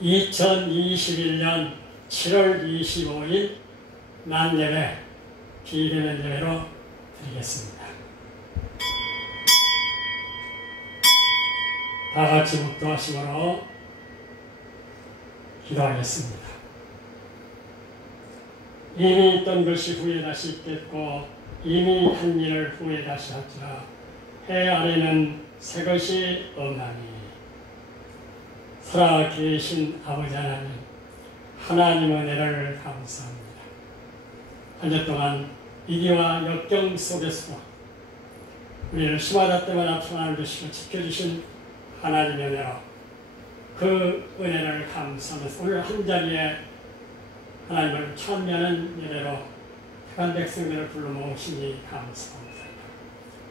2021년 7월 25일 난예배 비대면 예배로 드리겠습니다. 다 같이 묵도하심으로 기도하겠습니다. 이미 있던 것이 후에 다시 있겠고 이미 한 일을 후에 다시 할지라 해 아래는 새 것이 없나니 살아계신 아버지 하나님, 하나님 은혜를 감사합니다. 한 주 동안 위기와 역경 속에서 우리를 시마다 때마다 평안을 주시고 지켜주신 하나님의 은혜로 그 은혜를 감사하면서 오늘 한 자리에 하나님을 찬미하는 예배로 택한 백성들을 불러 모으시니 감사합니다.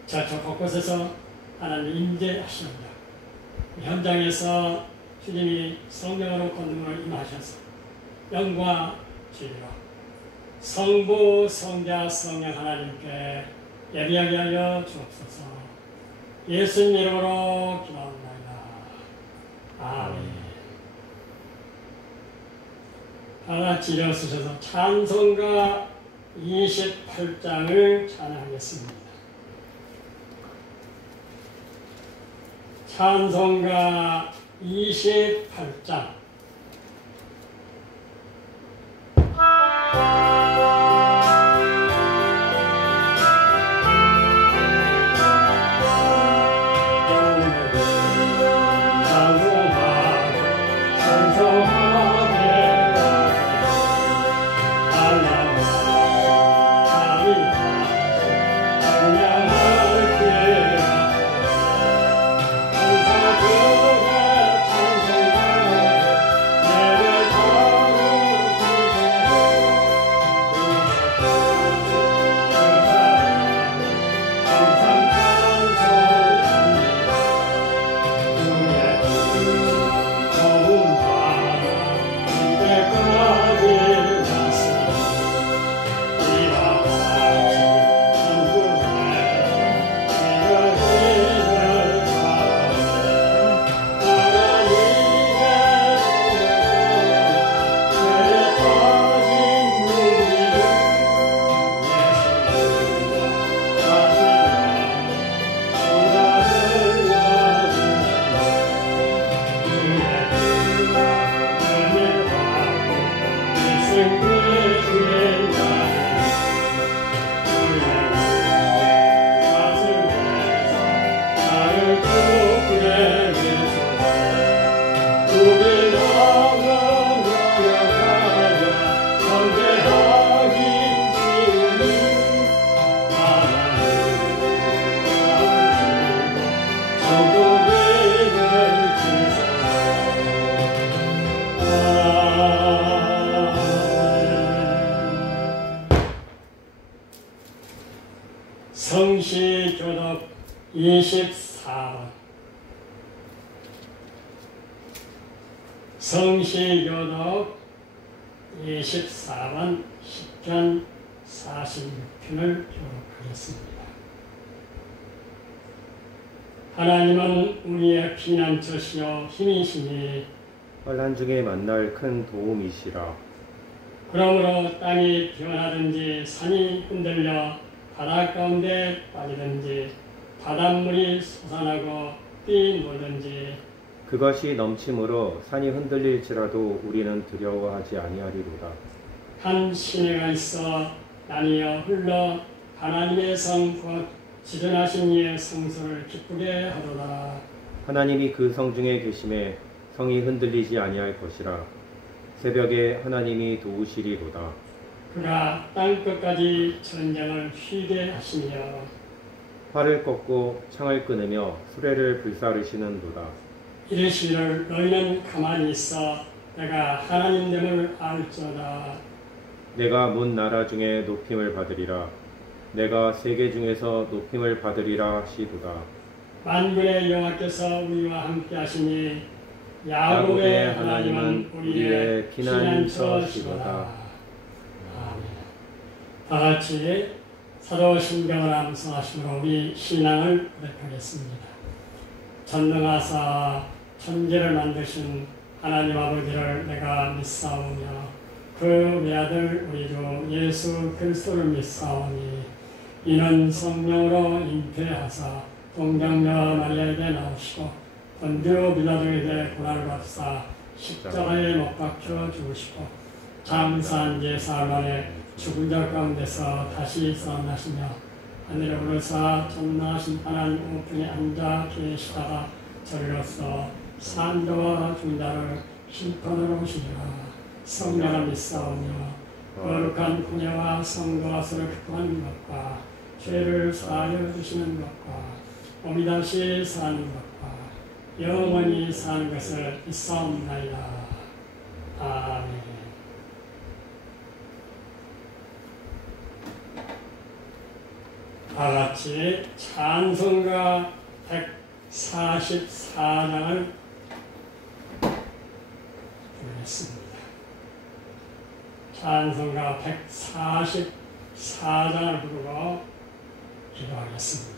저쪽 곳곳에서 하나님 임재하시옵니다. 현장에서 주님이 성령으로 권능으로 임하셔서 영과 진리로 성부, 성자, 성령 하나님께 예비하게 하여 주옵소서. 예수님 이름으로 기도합니다. 아멘. 다같이 일어서셔서 찬송가 28장을 찬양하겠습니다. 찬송가 28장. 성시교독 24번. 성시교독 24번 10편 46편을 교독하겠습니다. 하나님은 우리의 피난처시요 힘이시니 환난 중에 만날 큰 도움이시라. 그러므로 땅이 변하든지 산이 흔들려 바다 가운데 빠지든지 바닷물이 솟아나고 뛰놀든지 그것이 넘침으로 산이 흔들릴지라도 우리는 두려워하지 아니하리로다. 한 시내가 있어 나뉘어 흘러 하나님의 성 곧 지존하신 이의 성소를 기쁘게 하도다. 하나님이 그 성 중에 계심에 성이 흔들리지 아니할 것이라. 새벽에 하나님이 도우시리로다. 그가 땅끝까지 전쟁을 휘게 하시며 활을 꺾고 창을 끊으며 수레를 불사르시는도다. 이르시기를 너희는 가만히 있어 내가 하나님됨을 알지어다. 내가 문 나라 중에 높임을 받으리라. 내가 세계 중에서 높임을 받으리라 하시도다. 만군의 여호와께서 우리와 함께 하시니 야곱의 하나님은 우리의 피난처시도다. 다같이 사도신경을 암송하시므로 우리 신앙을 고백하겠습니다. 전능하사 천지를 만드신 하나님 아버지를 내가 믿사오며 그 외아들 우리 주 예수 그리스도를 믿사오니 이는 성령으로 잉태하사 동정녀 마리아에게 나오시고 본디오 빌라도에게 고난을 받사 십자가에 못 박혀 죽으시고 장사한 지 사흘 만에 죽은 자 가운데서 다시 살아나시며 하늘에 오르사 천나 심판한 우편에 앉아 계시다가 저리로서 산자와 죽은 자를 심판하러 오시리라. 성령을 믿사오며 거룩한 공예와 성도와 서로 기뻐하는 것과 죄를 사하여 주시는 것과 몸이 다시 사는 것과 영원히 사는 것을 믿사옵나이다. 아멘. 다같이 찬송가 144장을 부르겠습니다. 찬송가 144장을 부르고 기도하겠습니다.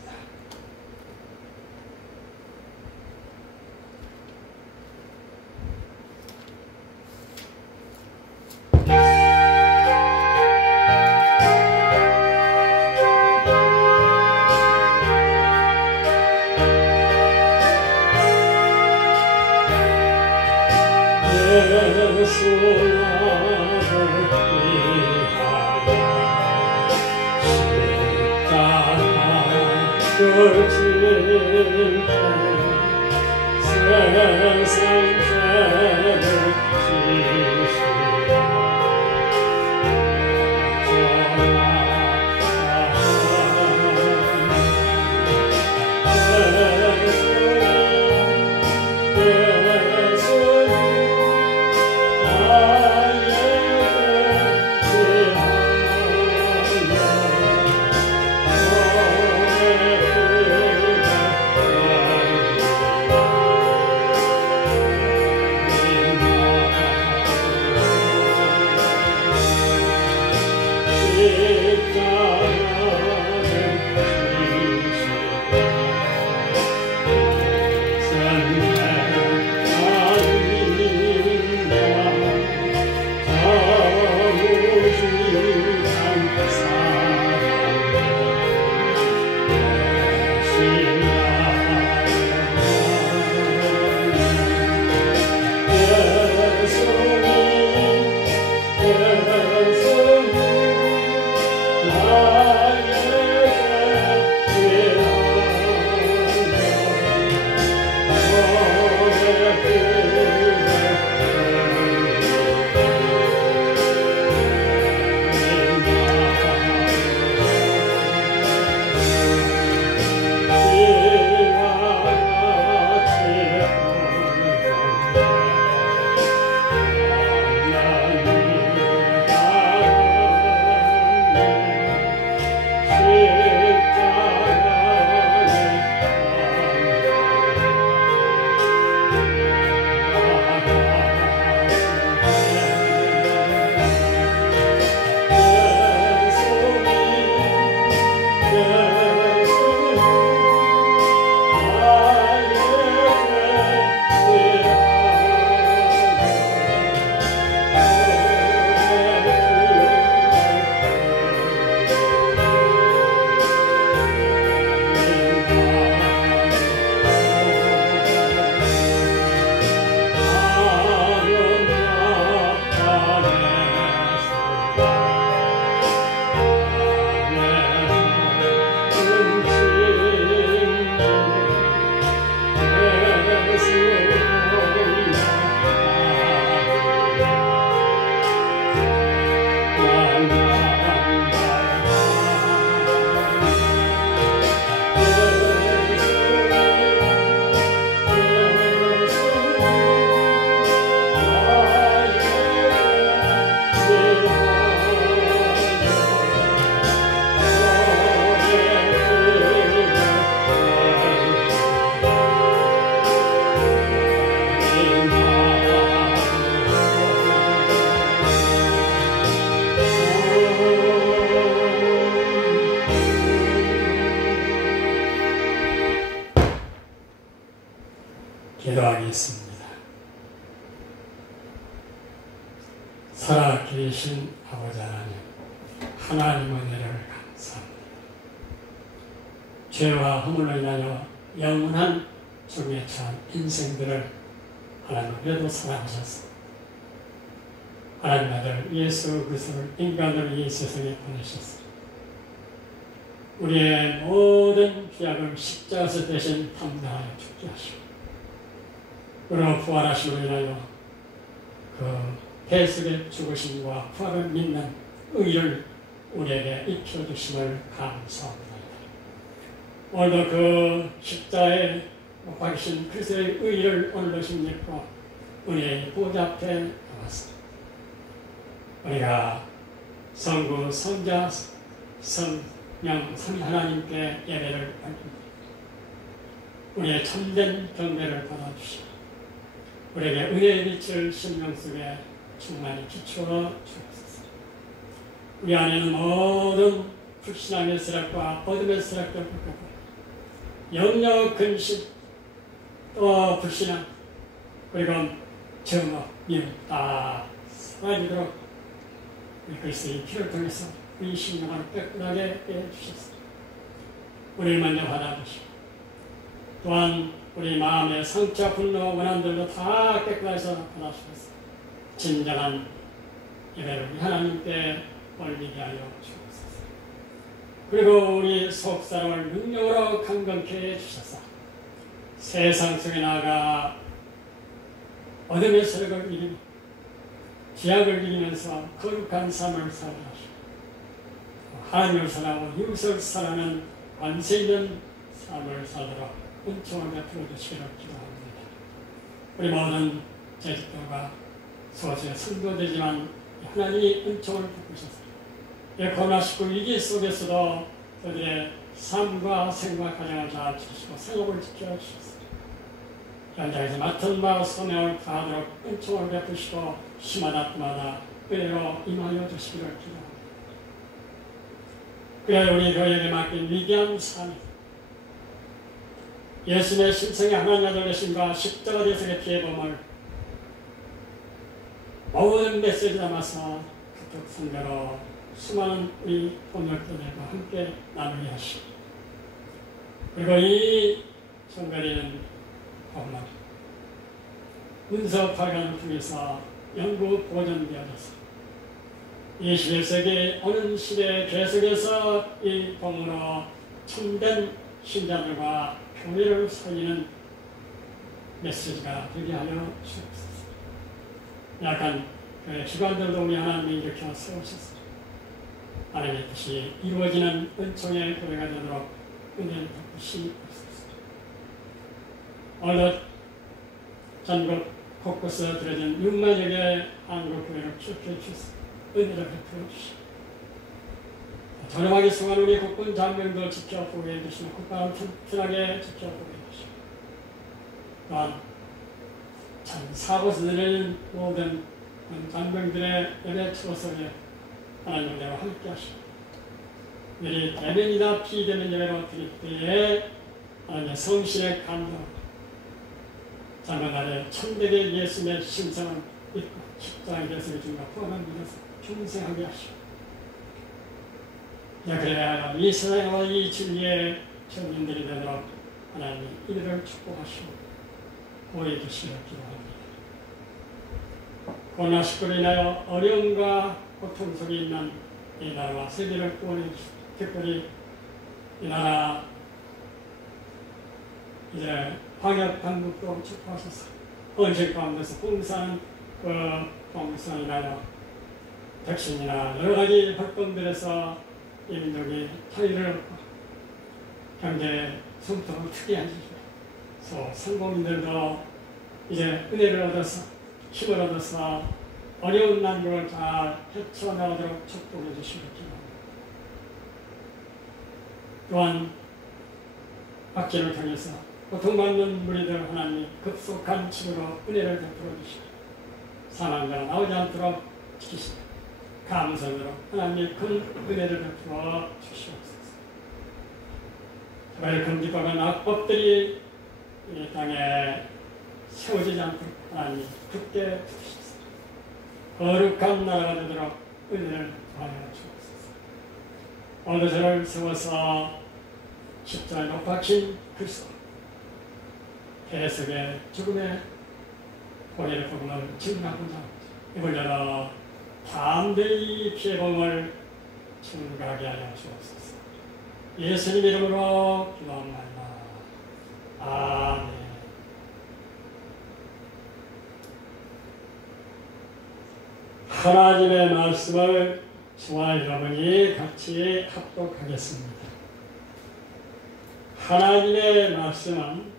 살아계신 아버지 하나님, 하나님의 은혜를 감사합니다. 죄와 허물로 인하여 영원한 죽음에 처한 인생들을 하나님 그래도 사랑하셔서 하나님 아들 예수 그리스도를 인간으로 이 세상에 보내셨습니다. 우리의 모든 죄악을 십자가에서 대신 담당하여 죽게 하시고 그러나 부활하심으로 인하여 그 대속의 죽으심과 부활을 믿는 의를 우리에게 입혀주심을 감사합니다. 오늘도 그 십자가에 못 박히신 그리스도의 의를 오늘도 힘입고 은혜의 보좌 앞에 나왔습니다. 우리가 성부, 성자, 성령, 삼위 하나님께 예배를 드립니다. 우리의 참된 경배를 받아주시고 우리에게 은혜의 빛을 심령 속에 충만히 비추어 주옵소서. 우리 안에는 모든 불신앙의 세력과 어둠의 세력들 벗고 영역 근심 또 불신앙 그리고 정업, 미움 다 사라지도록 우리 그리스도의 피를 통해서 우리 심령을 깨끗하게 해주셨습니다. 우리를 먼저 받아주시고 또한 우리 마음의 상처, 분노, 원한들도 다 깨끗해서 받아주셨습니다. 진정한 예배를 하나님께 올리게 하여 주옵소서. 그리고 우리 속사람을 능력으로 강건케 해주셔서 세상 속에 나아가 어둠의 세력을 이기며 죄악을 이기면서 거룩한 삶을 살아가시고 하나님을 사랑하고 이웃을 사랑하는 관세 있는 삶을 살도록 은총을 베풀어 주시기를 기도합니다. 우리 모든 제직들과 소수의 성도되지만 하나님이 은총을 베푸셔서 코로나19 위기 속에서도 그들의 삶과 생과 가정을 잘 지키시고 생업을 지켜주셨습니다. 현장에서 맡은 바 소명을 다하도록 은총을 베푸시고 시마다 때마다 은혜로 임하여 주시기를 기도합니다. 그래야 우리 교회에게 맡긴 위대한 삶 예수님의 신성의 하나님 아들 되심과 십자가 대속의 피해범을 모든 메시지 담아서 그쪽 성대로 수많은 우리 동역자들과 함께 나누게 하시고 그리고 이 성가리는 법만 문서 8강을 통해서 영구 보존되어져서 21세기 오는 시대에 계속해서 이 법으로 참된 신자들과 교회를 살리는 메시지가 되게 하여 주옵소서. 약간 기관들도 우리 하나님이 일으켜 세우셨습니다. 하나님의 뜻이 이루어지는 은총의 교회가 되도록 은혜를 베푸시옵소서. 오늘도 전국 곳곳에 들어진 6만여 개의 한국 교회를 기억해 주셔서 은혜를 베풀어 주시고 저렴하게 수고한 우리 국군 장병도 지켜 보호해 주시고 국가를 튼튼하게 지켜 보호해 주시고 또한 참 사고서 드리는 모든 장병들의 예배 추호석에 하나님 은혜와 함께 하시고 우리 대면이나 비대면 예배로 드릴 때에 하나님의 성실의 감동 장관날에 천대의 예수님의 신성을 믿고 십자가의 예수의 중과 포함한 믿어서 평생하게 하시고 그래야 이 세상과 이 진리의 청년들이 되도록 하나님이 이들을 축복하시고 보호해 주시기를 기도합니다. 코로나19로 인하여 어려움과 고통 속에 있는 이 나라와 세계를 구원해 주시고 특별히 이 나라 이제 방역 당국도 축복하셔서 언질 가운데서 봉사하는 그 봉사를 인하여 백신이나 여러 가지 활동들에서 이 민족이 자유를 얻고 경제 성통을 특이한 소상공인들도 이제 은혜를 얻어서 힘을 얻어서 어려운 난국을 잘 헤쳐나가도록 축복해 주시기 바랍니다. 또한 박제를 통해서 고통받는 무리들 하나님 급속한 치료로 은혜를 베풀어 주시고 사망자가 나오지 않도록 지키시고 감사로 하나님의 큰 은혜를 베풀어 주시옵소서. 제발 금지법과 악법들이 이 땅에 세워지지 않도록 하나님 굳게 두시옵소서. 거룩한 나라가 되도록 은혜를 더하여 주옵소서. 오늘 저를 세워서 십자가에 못 박힌 그리스도, 대속의 죽음의 보혈의 복음을 증거하고자 입을 열어 담대히 피해봄을 증거하게 하여 주옵소서. 예수님 이름으로 기도합니다. 아멘. 하나님의 말씀을 저와 여러분이 같이 합독하겠습니다. 하나님의 말씀은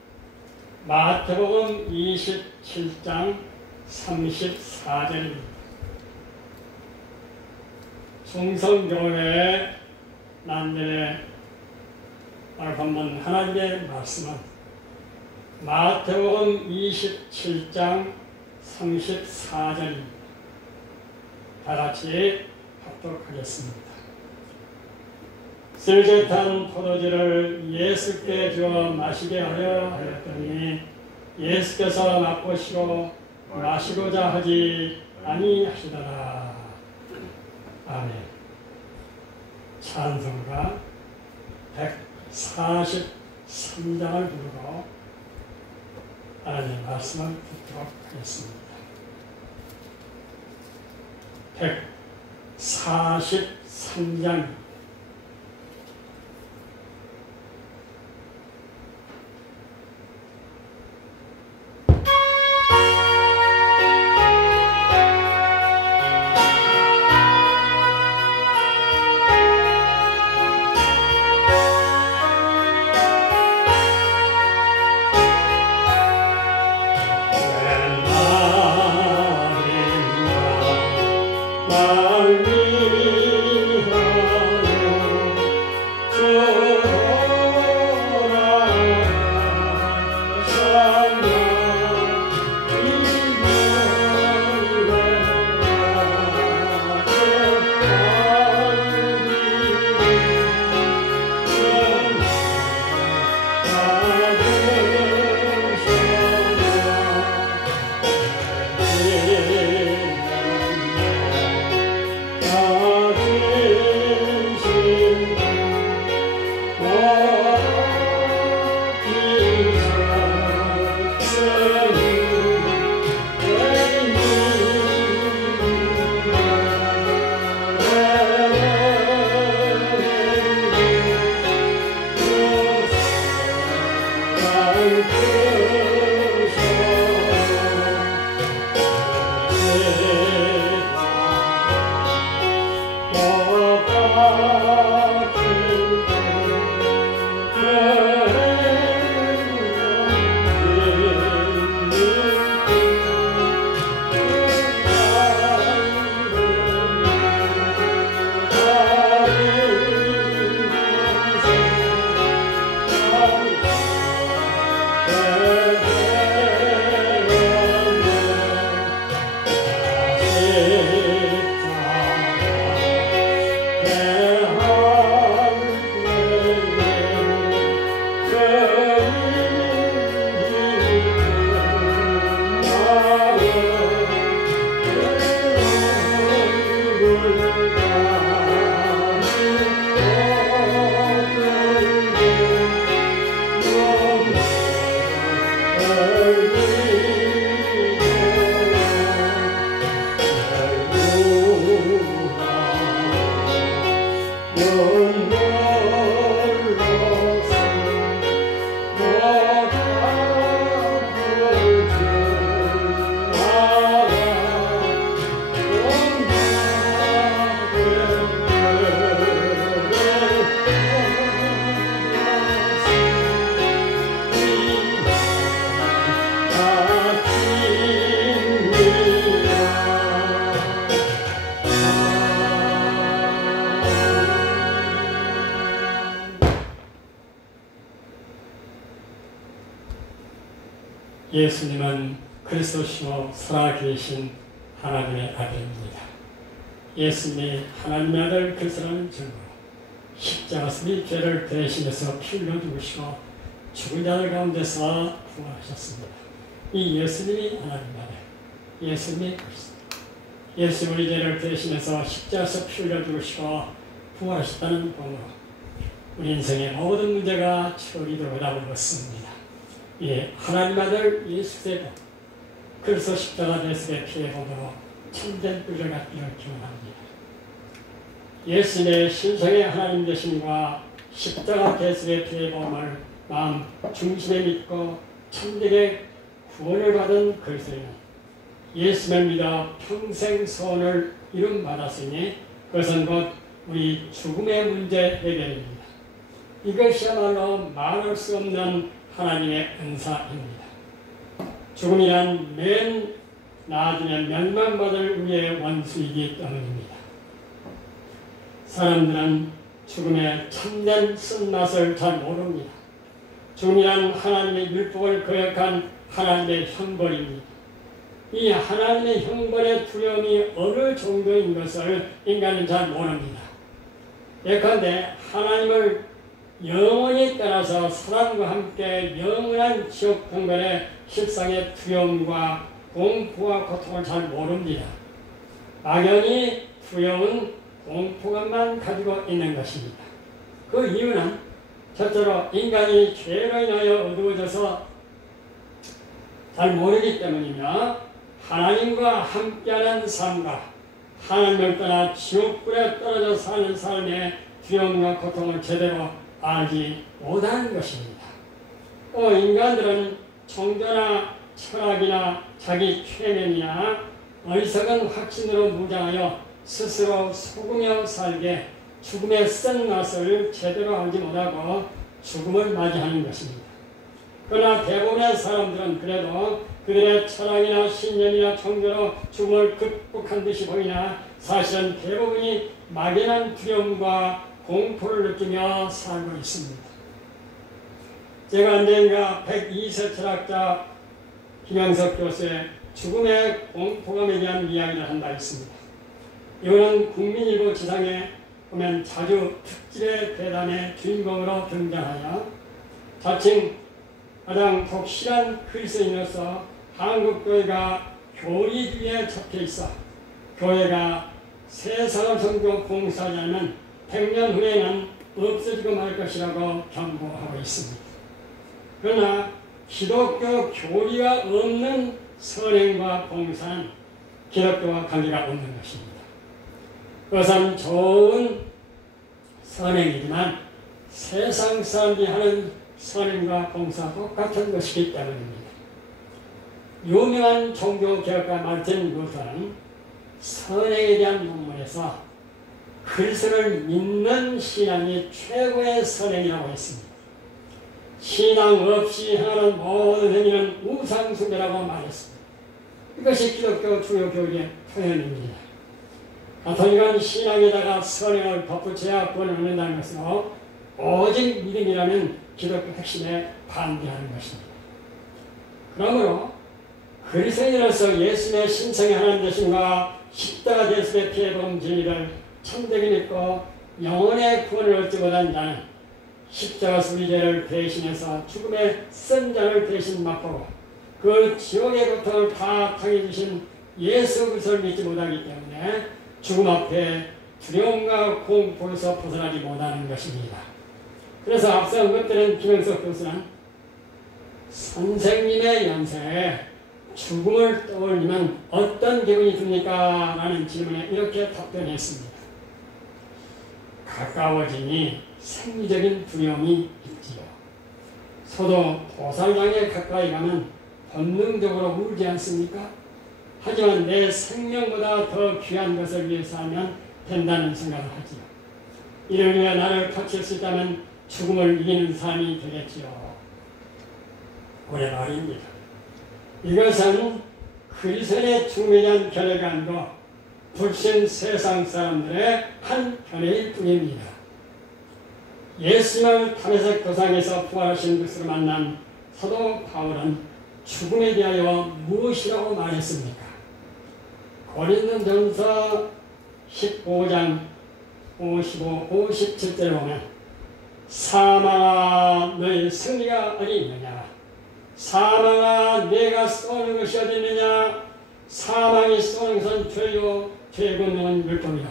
마태복음 27장 34절입니다. 충성교회 남들의 오늘 본문 하나님의 말씀은 마태복음 27장 34절입니다. 다 같이 합독하겠습니다. 쓸개탄 포도주를 예수께 주어 마시게 하려 하였더니 예수께서 맛보시고 마시고자 하지 아니하시더라. 아멘. 찬송가 143장을 부르고 하나님의 말씀을 듣도록 하겠습니다. 143장 예수님은 그리스도시요 살아계신 하나님의 아들입니다. 예수님이 하나님의 아들 그리스도라는 증거로 십자가에서 죄를 대신해서 피 흘려 죽으시고 죽은 자들 가운데서 부활하셨습니다. 이 예수님이 하나님의 아들, 예수님이 그리스도. 예수 우리 죄를 대신해서 십자가에서 피 흘려 죽으시고 부활하셨다는 본으로 우리 인생의 모든 문제가 처리되고 답을 얻습니다. 예, 하나님 아들 예수 그리스도 그리스도 십자가 대속의 피의 본으로 참된 뿔을 갖기를 기원합니다. 예수님의 신성의 하나님 되심과 십자가 대속의 피의 본을 마음 중심에 믿고 참되게 구원을 받은 그리스도인은 예수를 믿어 평생 소원을 이룸받았으니 그것은 곧 우리 죽음의 문제 해결입니다. 이것이야말로 말할 수 없는 하나님의 은사입니다. 죽음이란 맨 나중에 멸망받을 우리의 원수이기 때문입니다. 사람들은 죽음의 참된 쓴맛을 잘 모릅니다. 죽음이란 하나님의 율법을 거역한 하나님의 형벌입니다. 이 하나님의 형벌의 두려움이 어느 정도인 것을 인간은 잘 모릅니다. 예컨대 하나님을 영원히 따라서 사랑과 함께 영원한 지옥 형벌의 실상의 두려움과 공포와 고통을 잘 모릅니다. 막연히 두려운 공포감만 가지고 있는 것입니다. 그 이유는 첫째로 인간이 죄로 인하여 어두워져서 잘 모르기 때문이며 하나님과 함께하는 삶과 하나님을 떠나 지옥불에 떨어져 사는 삶의 두려움과 고통을 제대로 알지 못하는 것입니다. 또 인간들은 종교나 철학이나 자기 최면이나 어리석은 확신으로 무장하여 스스로 속으며 살게 죽음의 쓴맛을 제대로 알지 못하고 죽음을 맞이하는 것입니다. 그러나 대부분의 사람들은 그래도 그들의 철학이나 신념이나 종교로 죽음을 극복한 듯이 보이나 사실은 대부분이 막연한 두려움과 공포를 느끼며 살고 있습니다. 제가 언젠가 102세 철학자 김영석 교수의 죽음의 공포감에 대한 이야기를 한 바 있습니다. 이거는 국민일보 지상에 보면 자주 특집의 대담의 주인공으로 등장하여 자칭 가장 독실한 그리스도인으로서 한국교회가 교리주의에 잡혀 있어 교회가 세상을 선교 봉사하지 않으면 100년 후에는 없어지고 말 것이라고 경고하고 있습니다. 그러나 기독교 교리가 없는 선행과 봉사는 기독교와 관계가 없는 것입니다. 그것은 좋은 선행이지만 세상 사람들이 하는 선행과 봉사 똑같은 것이기 때문입니다. 유명한 종교개혁가 마르틴 루터는 선행에 대한 논문에서 그리스도를 믿는 신앙이 최고의 선행이라고 했습니다. 신앙 없이 하는 모든 행위는 우상숭배라고 말했습니다. 이것이 기독교 주요 교리의 표현입니다. 가톨릭은 신앙에다가 선행을 덧붙여야 구원을 얻는다는 것으로 오직 믿음이라는 기독교 핵심에 반대하는 것입니다. 그러므로 그리스도인으로서 예수님의 신성의 하나님 되심과 십자가 대속의 피해 본 진리를 참되게 믿고 영혼의 구원을 얻지 못한 자는 십자가 우리 죄를 대신해서 죽음의 쓴 잔을 대신 맛보고 그 지옥의 고통을 다 당해주신 예수 그리스도를 믿지 못하기 때문에 죽음 앞에 두려움과 공포에서 벗어나지 못하는 것입니다. 그래서 앞서 언급되는 김영석 교수는 선생님의 연세에 죽음을 떠올리면 어떤 기분이 듭니까? 라는 질문에 이렇게 답변했습니다. 가까워지니 생리적인 두려움이 있지요. 소도 도살장에 가까이 가면 본능적으로 울지 않습니까? 하지만 내 생명보다 더 귀한 것을 위해 살면 된다는 생각을 하지요. 이를 위해 나를 바칠 수 있다면 죽음을 이기는 삶이 되겠지요. 오래 말입니다. 이것은 그리스도의 죽음에 대한 견해가 아니고 불신 세상 사람들의 한 견해일 뿐입니다. 예수님을 담에색 도상에서 부활하신 것으로 만난 사도 바울은 죽음에 대하여 무엇이라고 말했습니까? 고린도전서 15장 55, 57절에 보면 사망아 너의 승리가 어디 있느냐? 사망아 내가 쏘는 것이 어디 있느냐? 사망이 쏘는 것은 죄요 죄군은 율법이다.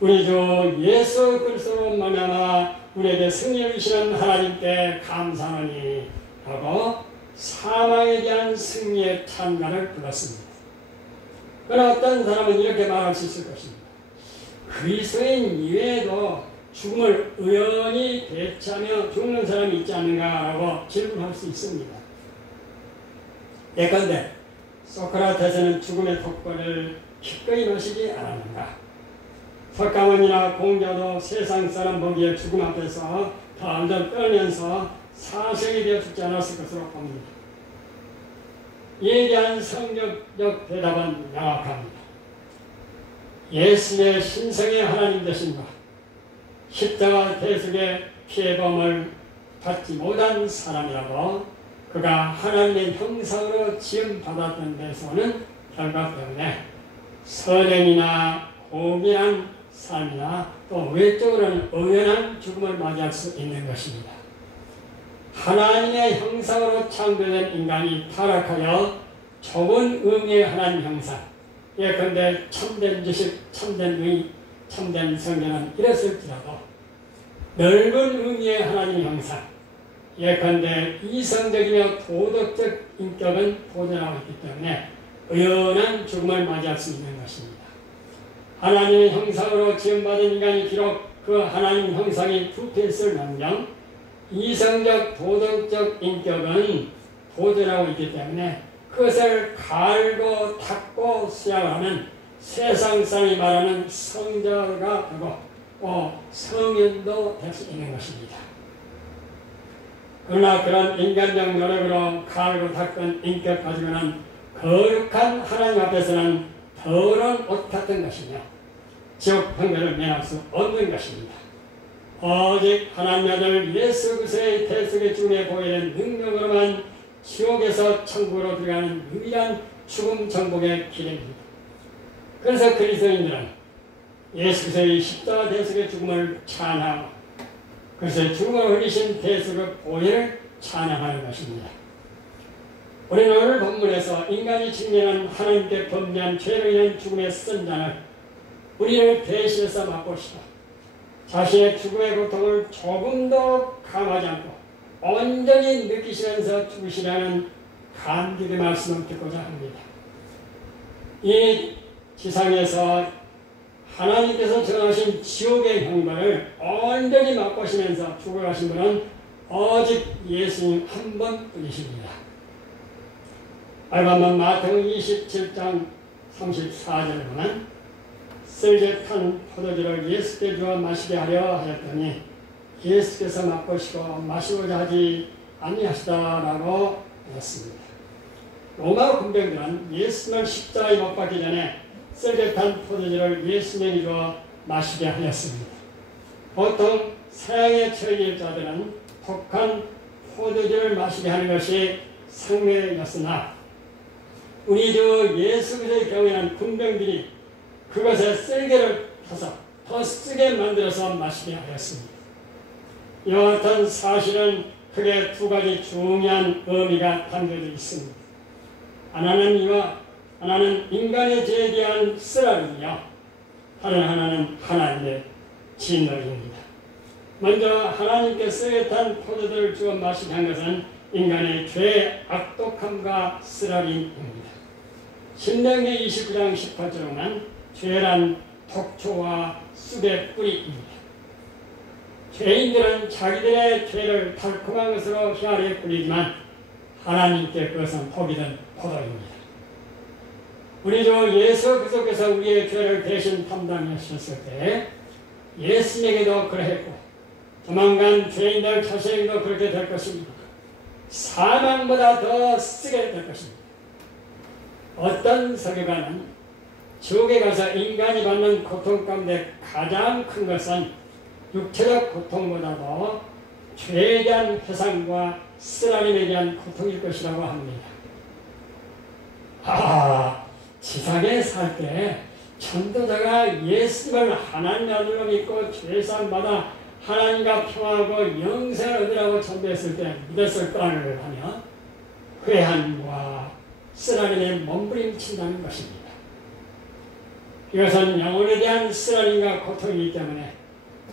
우리 주 예수 그리스도로 말미암아 우리에게 승리를 주시는 하나님께 감사하니 하고 사망에 대한 승리의 찬가를 불렀습니다. 그러나 어떤 사람은 이렇게 말할 수 있을 것입니다. 그리스도인 이외에도 죽음을 의연히 대처하며 죽는 사람이 있지 않는가라고 질문할 수 있습니다. 예컨대 소크라테스는 죽음의 독보를 기꺼이 마시지 않았는가? 석가모니나 공자도 세상 사람 보기에 죽음 앞에서 덜덜 떨면서 사색이 되어 죽지 않았을 것으로 봅니다. 이에 대한 성경적 대답은 명확합니다. 예수의 신성의 하나님 되신가, 십자가 대속의 피해범을 받지 못한 사람이라고 그가 하나님의 형상으로 지음받았던 데서는 결과 때문에 선행이나 고귀한 삶이나 또 외적으로는 의연한 죽음을 맞이할 수 있는 것입니다. 하나님의 형상으로 창조된 인간이 타락하여 좁은 의미의 하나님 형상, 예컨대 참된 지식, 참된 의, 참된 성경은 이랬을지라도 넓은 의미의 하나님 형상, 예컨대 이성적이며 도덕적 인격은 보존하고 있기 때문에 의연한 죽음을 맞이할 수 있는 것입니다. 하나님의 형상으로 지음받은 인간이 비록 그 하나님 형상이 부패했을망정 이성적 도덕적 인격은 보존하고 있기 때문에 그것을 갈고 닦고 수양을 하면 세상 사람이 말하는 성자가 되고 성인도 될 수 있는 것입니다. 그러나 그런 인간적 노력으로 갈고 닦은 인격 가지고는 거룩한 하나님 앞에서는 더러운 옷 같은 것이며 지옥 판결을 면할 수 없는 것입니다. 오직 하나님 아들 예수 그리스도의 대속의 죽음에 보이는 능력으로만 지옥에서 천국으로 들어가는 유일한 죽음 정복의 길입니다. 그래서 그리스도인들은 예수 그리스도의 십자가 대속의 죽음을 찬양하고 그래서 죽음을 흘리신 대속의 보혈을 찬양하는 것입니다. 우리는 오늘 본문에서 인간이 직면한 하나님께 범죄한 죄로 인한 죽음의 선장을 우리를 대신해서 맛보시고 자신의 죽음의 고통을 조금도 감하지 않고 온전히 느끼시면서 죽으시라는 감격의 말씀을 듣고자 합니다. 이 지상에서 하나님께서 정하신 지옥의 형벌을 온전히 맛보시면서 죽어가신 분은 오직 예수님 한 분뿐이십니다. 알바만 마태복음 27장 34절에 보면 쓸개 탄 포도주를 예수께 주어 마시게 하려 하였더니 예수께서 맛보시고 마시고자 하지 아니하시다라고 하였습니다. 로마 군병들은 예수님을 십자가에 못 박기 전에 쓸개 탄 포도주를 예수님에게 주어 마시게 하였습니다. 보통 서양의 천일자들은 독한 포도주를 마시게 하는 것이 상례였으나 우리 주 예수 그리스도의 경우에는 군병들이 그것에 쓸개를 타서 더 쓰게 만들어서 마시게 하였습니다. 이와 같은 사실은 크게 두 가지 중요한 의미가 담겨져 있습니다. 하나는 인간의 죄에 대한 쓰라림이요, 다른 하나는 하나님의 진노입니다. 먼저 하나님께 쓰게 탄 포도주를 주어 마시게 한 것은 인간의 죄의 악독함과 쓰라림입니다. 신명기 29장 18절에는 죄란 독초와 쑥의 뿌리입니다. 죄인들은 자기들의 죄를 달콤한 것으로 혀아래 뿌리지만 하나님께 그것은 독이든 포도입니다. 우리 주 예수 그리스도께서 우리의 죄를 대신 담당하셨을 때 예수님에게도 그러했고 조만간 죄인들 자신에게도 그렇게 될 것입니다. 사망보다 더 쓰게 될 것입니다. 어떤 설교가는 지옥에 가서 인간이 받는 고통 가운데 가장 큰 것은 육체적 고통보다도 죄에 대한 회상과 쓰라림에 대한 고통일 것이라고 합니다. 지상에 살 때 전도자가 예수님을 하나님 아들로 믿고 죄사함 받아 하나님과 평화하고 영생을 얻으라고 전도했을 때 믿었을 거를 하며 회한과 쓰라림에 몸부림친다는 것입니다. 이것은 영혼에 대한 쓰라림과 고통이기 때문에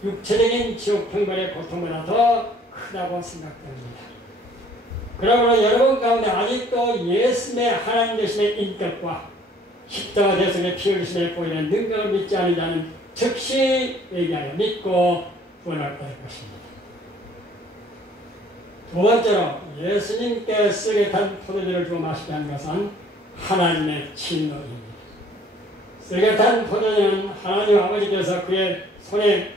육체적인 지옥 형벌의 고통보다 더 크다고 생각됩니다. 그러므로 여러분 가운데 아직도 예수님의 하나님 되심의 인격과 십자가 대속의 피 흘리심에 보이는 능력을 믿지 않은 자는 즉시 얘기하여 믿고 구원할 것입니다. 두 번째로 예수님께 쓰게 탄 포도주를 주어 마시게 한 것은 하나님의 진노입니다. 쓰게 탄 포도주는 하나님 아버지께서 그의 손에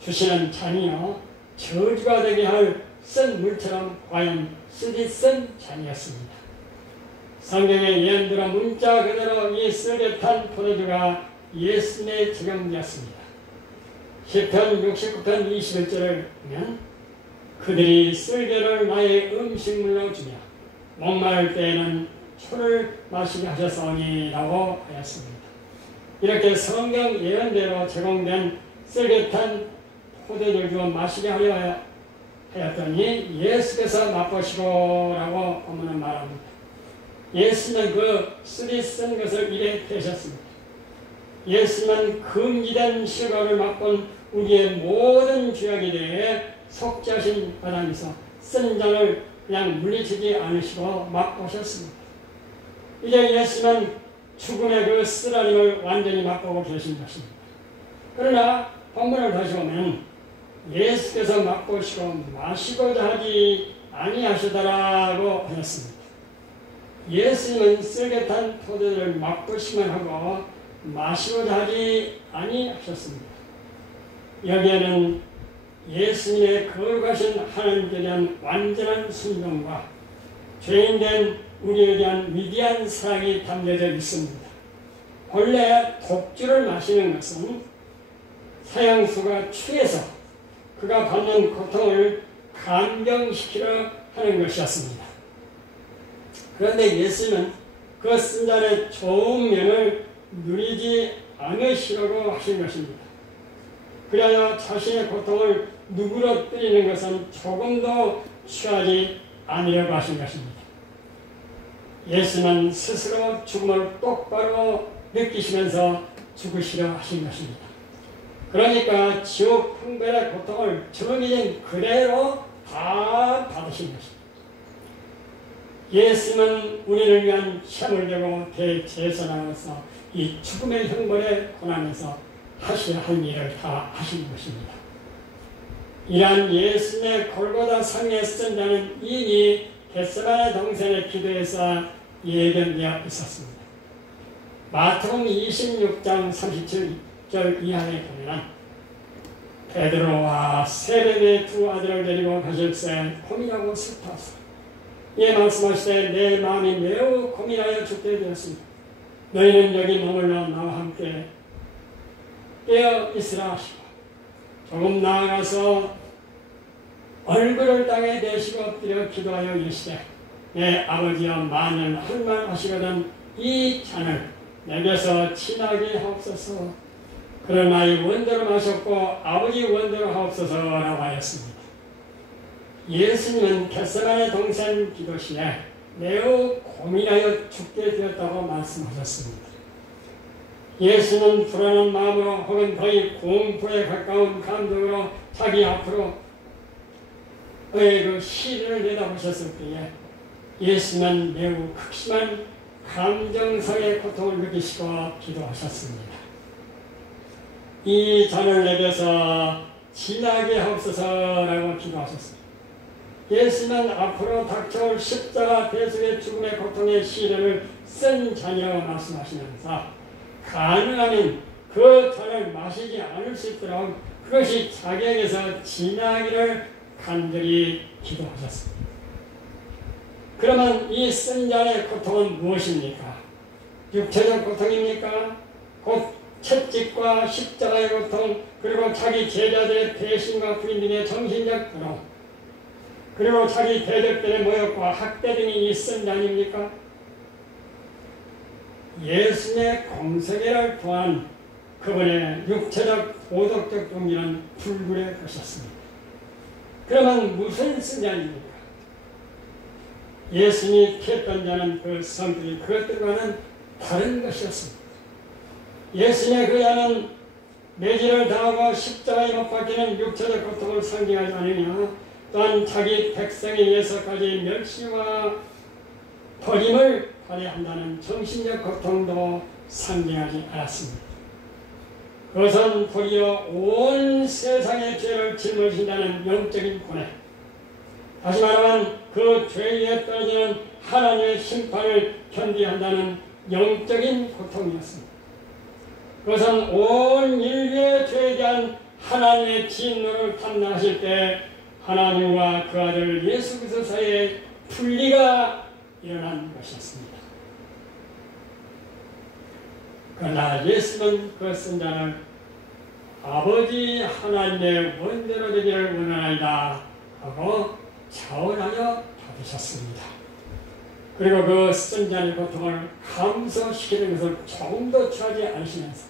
주시는 잔이요 저주가 되게 할 쓴 물처럼 과연 쓰디 쓴 잔이었습니다. 성경의 예언대로 문자 그대로 이 쓰게 탄 포도주가 예수님의 지경이었습니다. 시편 69편 21절을 보면 그들이 쓸개를 나의 음식물로 주며 목마를 때에는 초를 마시게 하셨사오니 라고 하였습니다. 이렇게 성경 예언대로 제공된 쓸개탄 포도주를 주어 마시게 하려 하였더니 예수께서 맛보시고 라고 본문은 말합니다. 예수는 그 쓰리 쓴 것을 이래 되셨습니다. 예수는 금지된 실과를 맛본 우리의 모든 죄악에 대해 속죄하신 바람에서 쓴 잔을 그냥 물리치지 않으시고 맛보셨습니다. 이제 예수는 죽음의 그 쓰라림을 완전히 맛보고 계신 것입니다. 그러나 본문을 다시 보면 예수께서 맛보시고 마시고자 하지 아니하시더라고 하였습니다. 예수님은 쓸개 탄 포도주를 맛보시만 하고 마시고자 하지 아니하셨습니다. 여기에는 예수님의 거룩하신 하나님께 대한 완전한 순종과 죄인된 우리에 대한 위대한 사랑이 담겨져 있습니다. 본래 독주를 마시는 것은 사형수가 취해서 그가 받는 고통을 감경시키려 하는 것이었습니다. 그런데 예수는 그 쓴 잔의 좋은 면을 누리지 않으시려고 하신 것입니다. 그래야 자신의 고통을 누그러뜨리는 것은 조금도 취하지 않으려고 하신 것입니다. 예수는 스스로 죽음을 똑바로 느끼시면서 죽으시려 하신 것입니다. 그러니까 지옥 형벌의 고통을 정해진 그대로 다 받으신 것입니다. 예수는 우리를 위한 시험을 되고 대제사장으로서 이 죽음의 형벌의 고난에서 하셔야 할 일을 다 하신 것입니다. 이러한 예수님의 골고다 상에 쓴 자는 이미 겟세마네 동산의 기도에서 예견되어 있었습니다. 마태복음 26장 37절 이하에 보면 베드로와 세베대의 두 아들을 데리고 가실새 고민하고 슬퍼하사 이에 말씀하시되 내 마음이 매우 고민하여 죽게 되었습니다. 너희는 여기 머물러 나와 함께 깨어 있으라 하시고 조금 나아가서 얼굴을 땅에 대시고 엎드려 기도하여 이르시되 내 아버지여 만일 할 말 하시거든 이 잔을 내게서 지나게 하옵소서. 그러나 이 원대로 마셨고 아버지 원대로 하옵소서라고 하였습니다. 예수님은 겟세마네 동산 기도시에 매우 고민하여 죽게 되었다고 말씀하셨습니다. 예수는 불안한 마음으로 혹은 거의 공포에 가까운 감정으로 자기 앞으로 그의 그 시련을 내다보셨을 때에 예수는 매우 극심한 감정상의 고통을 느끼시고 기도하셨습니다. 이 잔을 내게서 지나게 하옵소서라고 기도하셨습니다. 예수는 앞으로 닥쳐올 십자가 대속의 죽음의 고통의 시련을 쓴 잔이라고 말씀하시면서 가능하면 그 잔을 마시지 않을 수 있도록 그것이 자기에게서 지나기를 간절히 기도하셨습니다. 그러면 이 쓴 잔의 고통은 무엇입니까? 육체적 고통입니까? 곧 채찍과 십자가의 고통, 그리고 자기 제자들의 배신과 부인 등의 정신적 고통, 그리고 자기 대적들의 모욕과 학대 등이 이 쓴 잔입니까? 예수님의 공생애를 통한 그분의 육체적 도덕적 동기는 불굴의 것이었습니다. 그러면 무슨 쓴 잔입니까? 예수님이 피했던 자는 그 성들이 그것들과는 다른 것이었습니다. 예수님의 그 자는 매질을 당하고 십자가에 못 박히는 육체적 고통을 상징하지 않으며 또한 자기 백성에 의해서까지 멸시와 버림을 받아야 한다는 정신적 고통도 상징하지 않았습니다. 그것은 도리어 온 세상의 죄를 짊어진다는 영적인 고뇌, 다시 말하면 그 죄에 떨어지는 하나님의 심판을 견뎌야 한다는 영적인 고통이었습니다. 그것은 온 인류의 죄에 대한 하나님의 진노를 담당하실 때 하나님과 그 아들 예수 그리스도 사이에 분리가 일어난 것이었습니다. 그러나 예수는 그 선자를 아버지 하나님의 원대로 되기를 원하나이다 하고 자원하여 받으셨습니다. 그리고 그 선자의 고통을 감소시키는 것을 조금도 취하지 않으시면서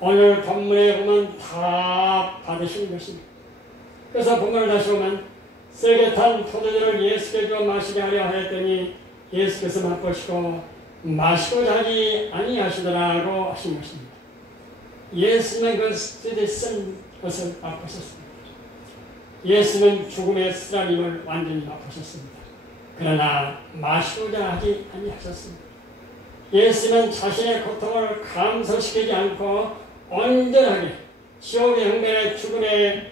오늘 본문에 보면 다 받으신 것입니다. 그래서 본문을 다시 보면 세게 탄 포도주를 예수께 주어 마시게 하려 하였더니 예수께서 맛보시고 마시고자 하지 아니하시더라고 하신 것입니다. 예수는 그 쓰디 쓴 것을 맛보셨습니다. 예수는 죽음의 쓰라림을 완전히 맛보셨습니다. 그러나 마시고자 하지 아니하셨습니다. 예수는 자신의 고통을 감소시키지 않고 온전하게 지옥의 형벌의 죽음의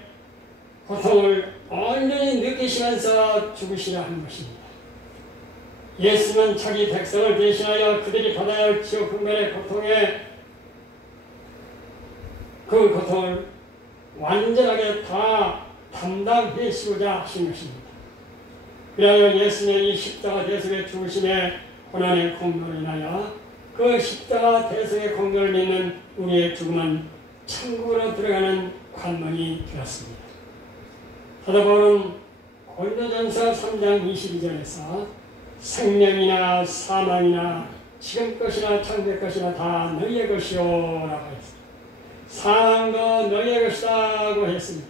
고통을 온전히 느끼시면서 죽으시려 한 것입니다. 예수는 자기 백성을 대신하여 그들이 받아야 할 지옥 형벌의 고통에 그 고통을 완전하게 다 담당하시고자 하신 것입니다. 그리하여 예수는 이 십자가 대속의 죽으심의 고난의 공로로 인하여 그 십자가 대속의 공로를 믿는 우리의 죽음은 천국으로 들어가는 관문이 되었습니다. 사도 바울은 고린도전서 3장 22절에서 생명이나 사망이나 지금 것이나 창세 것이나 다 너희의 것이요 라고 했습니다. 사망도 너희의 것이라고 했습니다.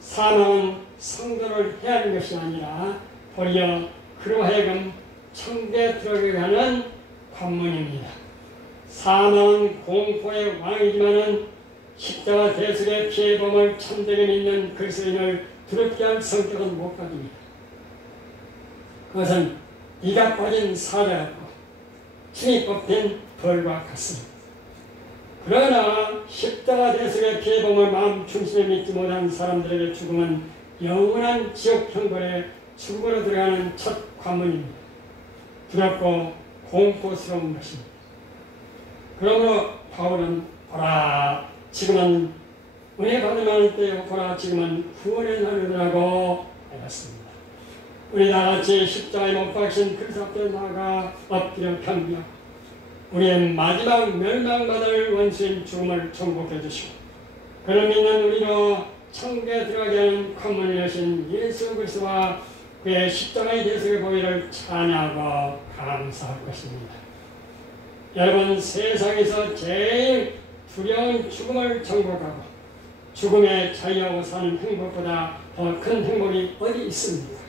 사망은 성도를 해하는 것이 아니라 도리어 그로 하여금 천국에 들어가게 하는 관문입니다. 사망은 공포의 왕이지만은 십자가 대속의 피해 범을 참되게 믿는 그리스도인을 두렵게 할 성격은 못 가집니다. 그것은 이가 빠진 사자였고 침이 뽑힌 벌과 같습니다. 그러나 십자가 대속의 피해 범을 마음 중심에 믿지 못한 사람들에게 죽음은 영원한 지옥 형벌의 죽음으로 들어가는 첫 관문입니다. 두렵고 공포스러운 것입니다. 그러므로 바울은 보라 지금은 은혜 받을 만할 때요 보라 지금은 구원의 날이라고 하였습니다. 우리 다같이 십자가에 못 박힌 그리스도 앞에 나아가 엎드려 경배하고 우리의 마지막 멸망받을 원수인 죽음을 정복해 주시고 그를 믿는 우리로 천국에 들어가게 하는 관문을 여신 예수 그리스도와 그의 십자가의 대속의 보혈을 찬양하고 감사할 것입니다. 여러분 세상에서 제일 두려운 죽음을 정복하고 죽음에 자유하고 사는 행복보다 더 큰 행복이 어디 있습니까?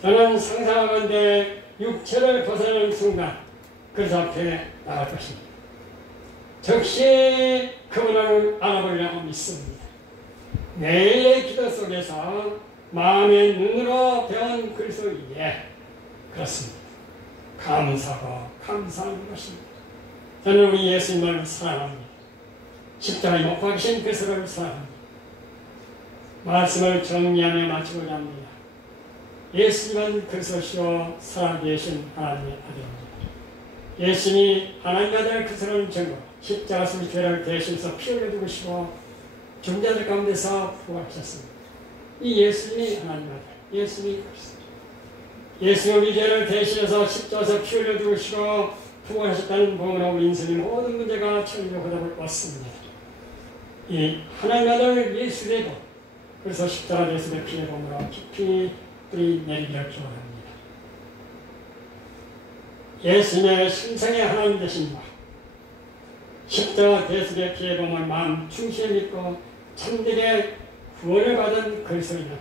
저는 상상하건대 육체를 벗어나는 순간 그리스도 앞에 나갈 것입니다. 즉시 그분을 알아보려고 믿습니다. 매일의 기도 속에서 마음의 눈으로 배운 그리스도이기에 그렇습니다. 감사하고 감사하는 것입니다. 저는 우리 예수님을 사랑합니다. 십자가에 못 박히신 그리스도를 사랑합니다. 말씀을 정리하며 마치고자 합니다. 예수님은 그리스도시요 살아계신 하나님의 아들입니다. 예수님이 하나님의 아들 그리스도를 증거 십자가에서 우리 죄를 대신해서 피 흘려 죽으시고 죽은 자들 가운데서 부활하셨습니다. 이 예수님이 하나님의 아들, 예수님이 그리스도. 예수님이 우리 죄를 대신해서 십자가에서 피 흘려 죽으시고 부활하셨다는 복음으로 우리 인생의 모든 문제가 천리로 해답을 얻습니다. 이 하나님의 아들 예수의 복, 그래서 십자가 예수의 피의 복음으로 깊이 우리 내리기를 기원합니다. 예수님의 신성의 하나님 되신 바 십자가 대속의 피의 복음을 마음 중심에 믿고 참되게 구원을 받은 그리스도인은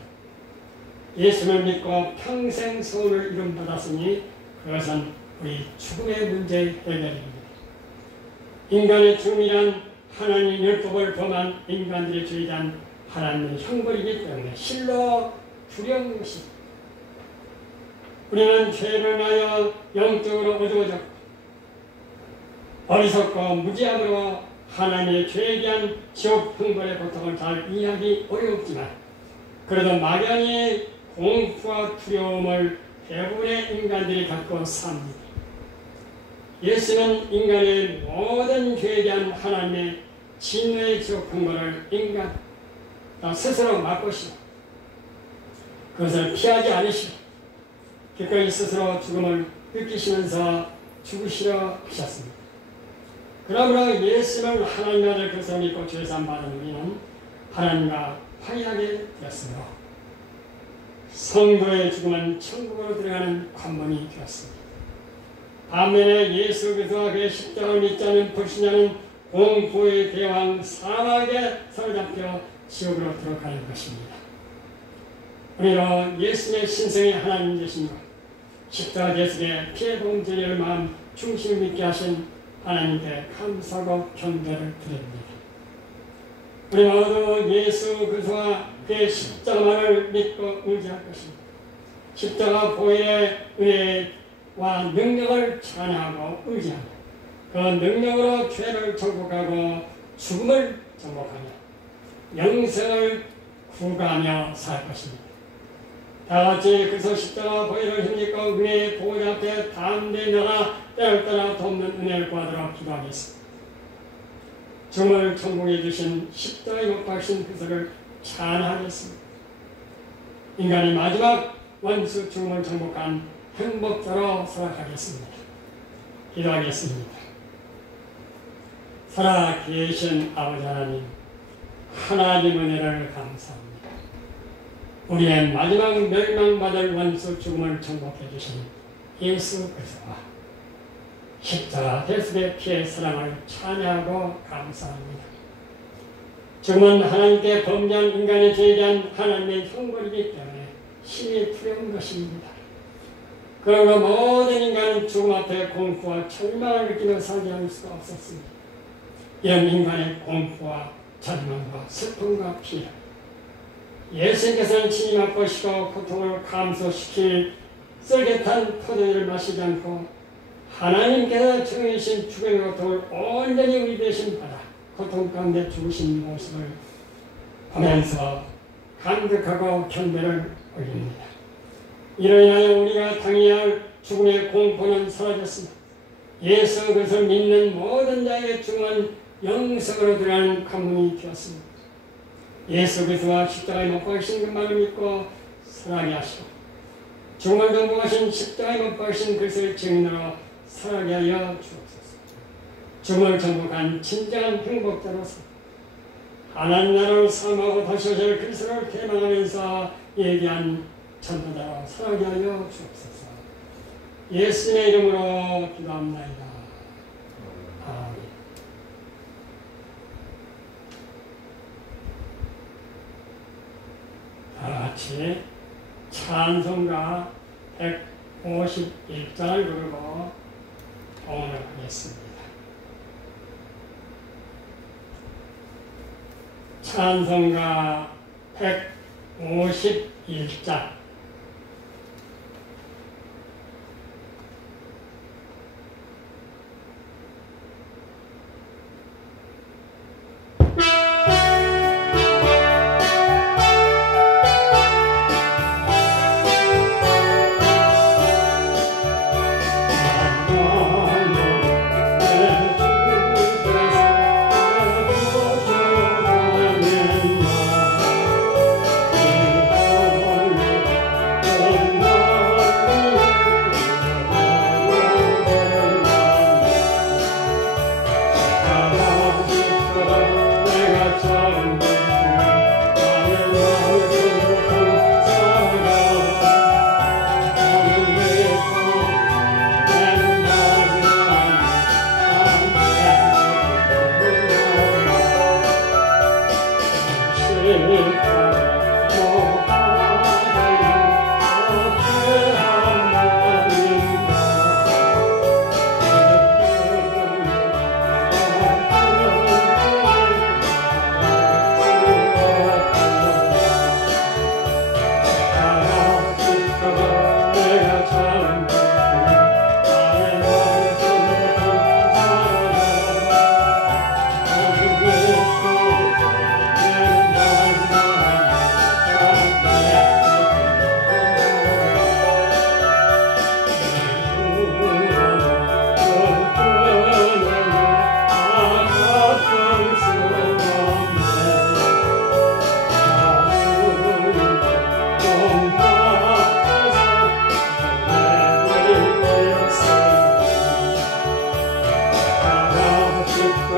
예수를 믿고 평생 소원을 이룸받았으니 그것은 우리 죽음의 문제 해결입니다. 인간의 죽음이란 하나님 율법을 범한 인간들의 죄에 대한 하나님의 형벌이기 때문에 실로 두려운 것입니다. 우리는 죄를 하여 영적으로 어두워졌고 어리석고 무지함으로 하나님의 죄에 대한 지옥 형벌의 고통을 잘 이해하기 어렵지만 그래도 막연히 공포와 두려움을 대부분의 인간들이 갖고 삽니다. 예수는 인간의 모든 죄에 대한 하나님의 진노의 지옥 형벌을 인간 스스로 맡으시고 그것을 피하지 않으시고 기꺼이 스스로 죽음을 느끼시면서 죽으시려 하셨습니다. 그러므로 예수를 하나님의 아들 그리스도를 믿고 죄사함 받은 우리는 하나님과 화해하게 되었으므로 성도의 죽음은 천국으로 들어가는 관문이 되었습니다. 반면에 예수 그리스도와 그의 십자가를 믿지 않는 불신자는 공포의 대왕 사막에 사로잡혀 지옥으로 들어가는 것입니다. 우리로 예수의 신성의 하나님 되신 것, 십자가 예수의 피해보험 제례를 마음 중심을 믿게 하신 하나님께 감사하고 경배를 드립니다. 우리 모두 예수 그리스도와 그의 십자가만을 믿고 의지할 것입니다. 십자가 보혈의 은혜와 능력을 찬양하고 의지하며 그 능력으로 죄를 정복하고 죽음을 정복하며 영생을 구가하며 살 것입니다. 다같이 그리스도 십자가 보혈을 힘입고 은혜의 보좌 앞에 담대히 나가 때를 따라 돕는 은혜를 구하도록 기도하겠습니다. 죽음을 천국에 주신 십자가에 못 박신 그리스도를 찬양하겠습니다. 인간의 마지막 원수 죽음을 정복한 행복자로 살아가겠습니다. 기도하겠습니다. 살아계신 아버지 하나님, 하나님 은혜를 감사합니다. 우리의 마지막 멸망받을 원수 죽음을 정복해 주신 예수 그리스도와 십자가 예수의 피의 사랑을 찬양하고 감사합니다. 죽음은 하나님께 범죄한 인간의 죄에 대한 하나님의 형벌이기 때문에 심히 두려운 것입니다. 그러나 모든 인간은 죽음 앞에 공포와 절망을 느끼며 살지 않을 수가 없었습니다. 이런 인간의 공포와 절망과 슬픔과 피해, 예수님께서는 친히 맛보시고 고통을 감소시킬 썰get한 포도주를 마시지 않고 하나님께서 정해주신 죽음의 고통을 온전히 우리 대신 받아 고통 가운데 죽으신 모습을 보면서 감격하고 경배를 올립니다. 이로 인하여 우리가 당해야 할 죽음의 공포는 사라졌습니다. 예수 그리스도를 믿는 모든 자에게 죽음은 영생으로 들어가는 관문이 되었습니다. 예수 그리스도와 십자가에 못 박히신 것만을 믿고 살아가게 하시고 죽음을 정복하신 십자가에 못 박히신 그리스도의 증인으로 살아가게 하여 주옵소서. 죽음을 정복한 진정한 행복자로서 하나님 나라를 사모하고 다시 오실 그리스도를 대망하면서 예기한 전도자로 살아가게 하여 주옵소서. 예수님의 이름으로 기도합니다. 아멘. 다같이 찬송가 151장을 부르고 봉헌을 하겠습니다. 찬송가 151장.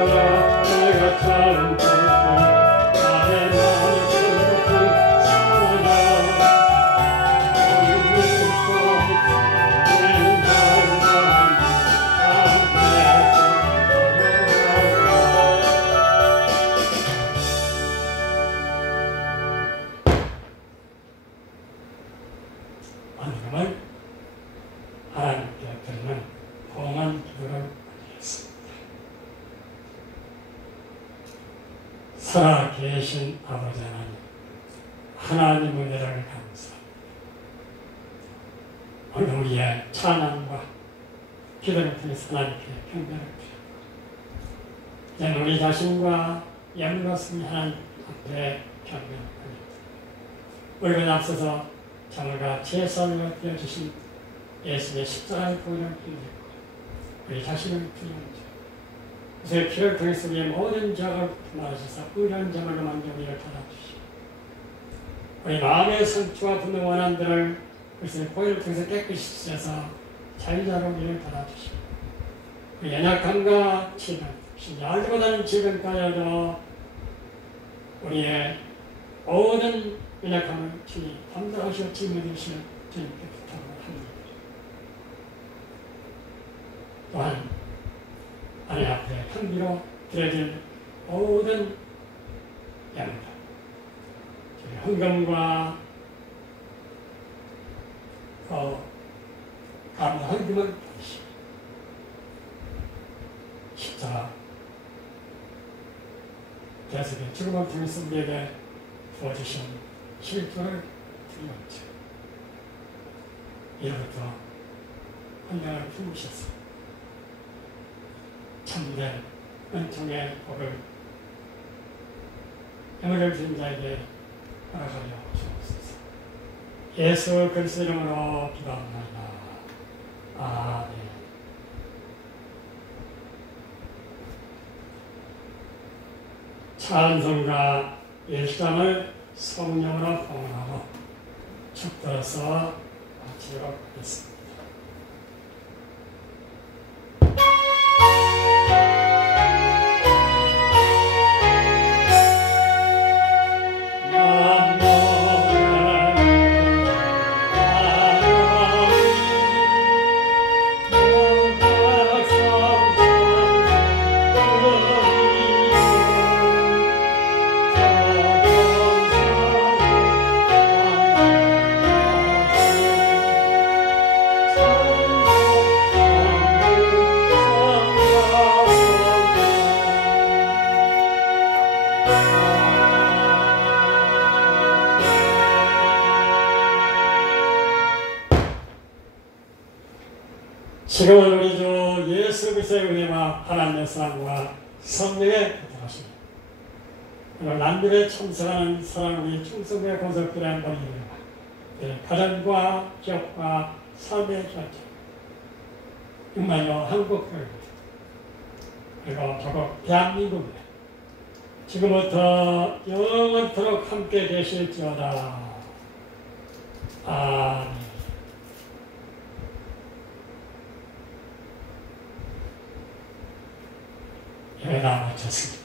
내가 처음 보고 나의 마음을 쏟고 사랑하며 하나님은 하나님께 드리는 공헌 기도를 드리겠습니다. 살아계신 아버지 하나님 은혜를 감사합니다. 오늘 우리의 찬양과 기도를 통해서 하나님께 경배를 드리고 이제 우리 자신과 영광스러운 하나님 앞에 경배를 드립니다. 우리가 앞서서 자물과 제사를 되어주신 예수의 십자가의 보혈을 힘내고 우리 자신을 부인하자. 그래서 피를 통해서 우리의 모든 죄악을 말하셔서 의로운 자물로 만져 우리를 받아주시고 우리 마음의 상처와 분노 원한들을 그래서 보혈을 통해서 깨끗이 씻어서 자유자로 우리를 받아주시고 우리 연약함과 질병, 알기보다는 질병까지도 우리의 모든 연약함을 주님 담당하시고 짊어지시는 주님께 부탁을 합니다. 또한 하나님 앞에 향기로 드려질 모든 양들, 헌금과 감사한 헌금을 받으시고 십자가 대속의 죽음을 통해서 우리에게 부어주신 실존을 드리옵죠. 이로부터 헌장을 품으셔서 참된 은총의 복을 영을 주신 자에게 허락하여 주옵소서. 예수 그리스도 이름으로 기도합니다. 아멘. 찬송가 1장을 성령으로 봉헌하고 축도해서 마치도록 하겠습니다. 지금은 우리 주 예수 그리스도의 은혜와 하나님의 사랑과 성령의 교통하심 그리고 남들의 참선하는 사랑 우리 충성의 고속들의 머리를 가정과 기업과 삶의 결정 정말로 한국을 그리고 더욱 대한민국에 지금부터 영원토록 함께 계실지어다. 아멘. 예배가 마쳤습니다.